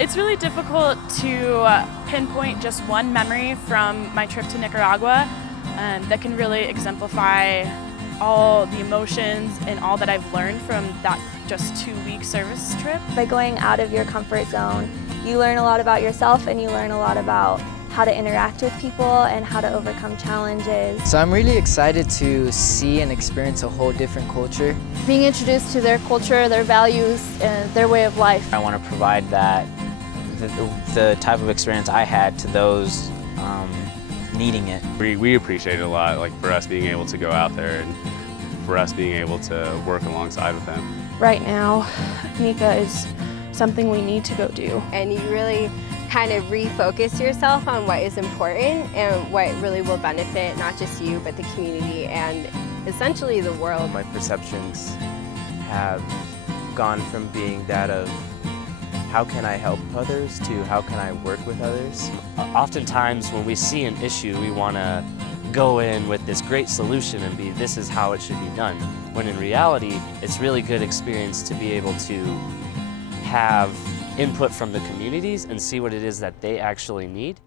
It's really difficult to pinpoint just one memory from my trip to Nicaragua that can really exemplify all the emotions and all that I've learned from that just 2-week service trip. By going out of your comfort zone, you learn a lot about yourself and you learn a lot about how to interact with people and how to overcome challenges. So I'm really excited to see and experience a whole different culture. Being introduced to their culture, their values, and their way of life. I want to provide that, the type of experience I had to those needing it. We appreciate it a lot, like for us being able to go out there and for us being able to work alongside with them. Right now, Nika is something we need to go do. And you really kind of refocus yourself on what is important and what really will benefit not just you, but the community and essentially the world. My perceptions have gone from being that of how can I help others to how can I work with others. Oftentimes when we see an issue, we want to go in with this great solution and be, this is how it should be done. When in reality, it's really good experience to be able to have input from the communities and see what it is that they actually need.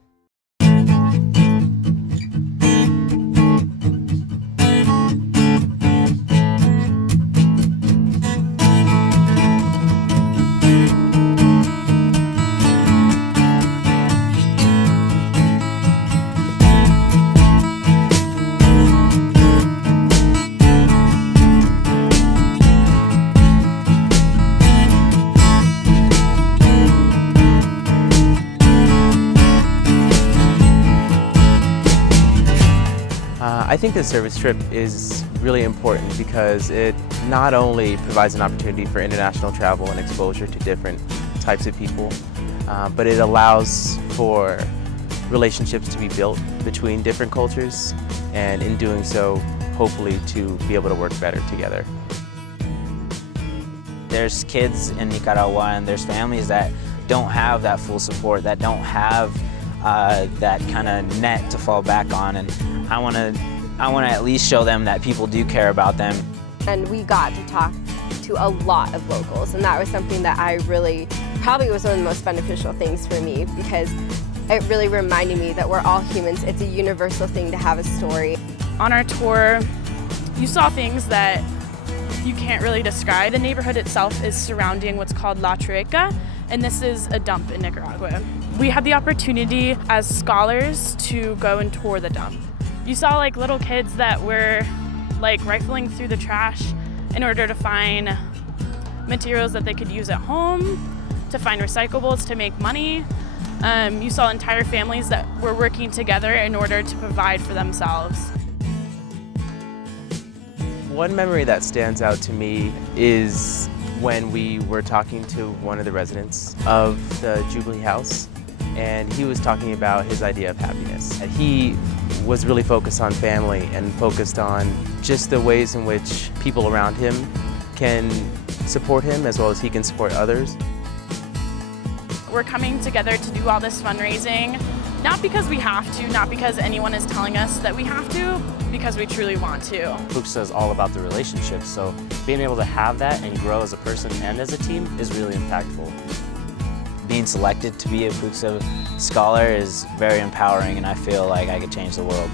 I think the service trip is really important because it not only provides an opportunity for international travel and exposure to different types of people, but it allows for relationships to be built between different cultures, and in doing so, hopefully to be able to work better together. There's kids in Nicaragua and there's families that don't have that full support, that don't have that kind of net to fall back on, and I want to at least show them that people do care about them. And we got to talk to a lot of locals, and that was something that I really, probably was one of the most beneficial things for me, because it really reminded me that we're all humans. It's a universal thing to have a story. On our tour, you saw things that you can't really describe. The neighborhood itself is surrounding what's called La Chueca, and this is a dump in Nicaragua. We had the opportunity as scholars to go and tour the dump. You saw like little kids that were like rifling through the trash in order to find materials that they could use at home, to find recyclables, to make money. You saw entire families that were working together in order to provide for themselves. One memory that stands out to me is when we were talking to one of the residents of the Jubilee House, and he was talking about his idea of happiness. He was really focused on family and focused on just the ways in which people around him can support him as well as he can support others. We're coming together to do all this fundraising, not because we have to, not because anyone is telling us that we have to, because we truly want to. Puksta is all about the relationships, so being able to have that and grow as a person and as a team is really impactful. Being selected to be a Puksta Scholar is very empowering, and I feel like I could change the world.